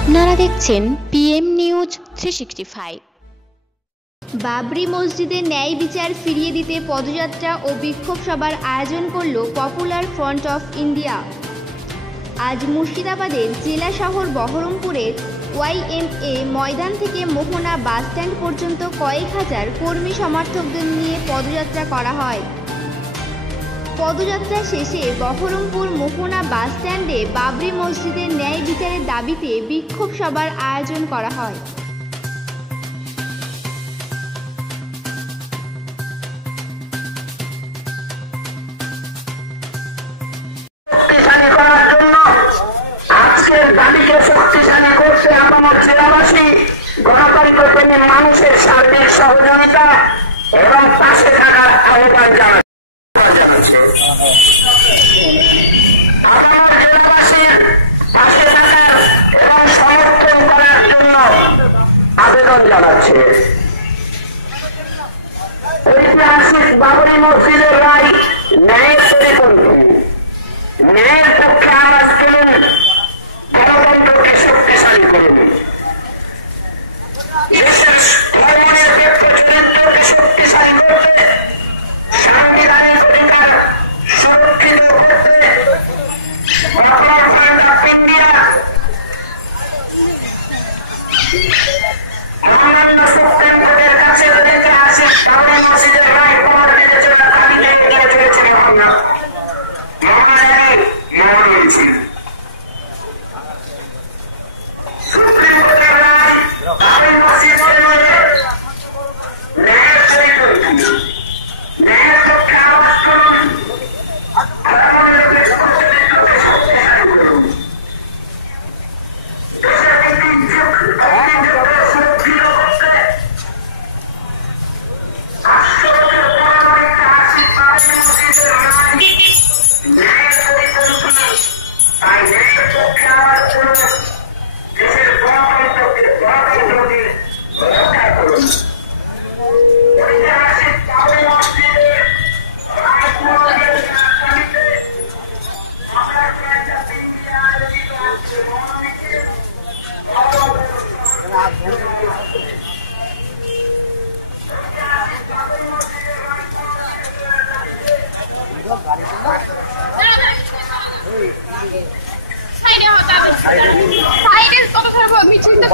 আপনারা দেখছেন PM news 365। Babri মসজিদের ন্যায় বিচার ফিরিয়ে দিতে পদযাত্রা ও বিক্ষোভ সভার আয়োজন করল পপুলার ফ্রন্ট অফ ইন্ডিয়া। আজ মুর্শিদাবাদের জেলা শহর বহরমপুরের YMA ময়দান থেকে মোহনা বাসস্ট্যান্ড পর্যন্ত কয়েক হাজার কর্মী সমর্থকদের নিয়ে পদযাত্রা করা হয়। পদযাত্রা শেষে বহরমপুর মোহনা বাসস্ট্যান্ডে বাবরি মসজিদের ন্যায় বিচারের দাবিতে বিক্ষোভ সভার আয়োজন করা হয়। শক্তিশালী করতে আমার জেলাবাসী গণতন্ত্রপ্রেমী মানুষের সার্বিক সহযোগিতা এবং পাশে থাকার আহ্বান জানাচ্ছে। আমার জেলাবাসীর পাশে থাকার এবং সমর্থন করার জন্য আবেদন জানাচ্ছে। ঐতিহাসিক বাবরি মসজিদের রায় ন্যায়ের পরিপন্থী, ন্যায়ের পক্ষে আওয়াজ তুলুন, গণতন্ত্রকে শক্তিশালী করুন, দেশের ধর্মের ব্যক্তি চরিত্রকে শক্তিশালী করতে, সাংবিধানিক অধিকার সুরক্ষিত করতে পপুলার ফ্রন্ট অফ ইন্ডিয়া অন্যান্য সুপ্রিম কোর্টের কাছে ঐতিহাসিক বাবরি মসজিদের রায় পুনর্বিবেচনার দাবিতে এগিয়ে চলেছে। সুপ্রিম কোর্টের রায় বাবরি মসজিদের ন্যায়ের পক্ষে আওয়াজ করুন, সাইডে কত ধরবো মিছিল তো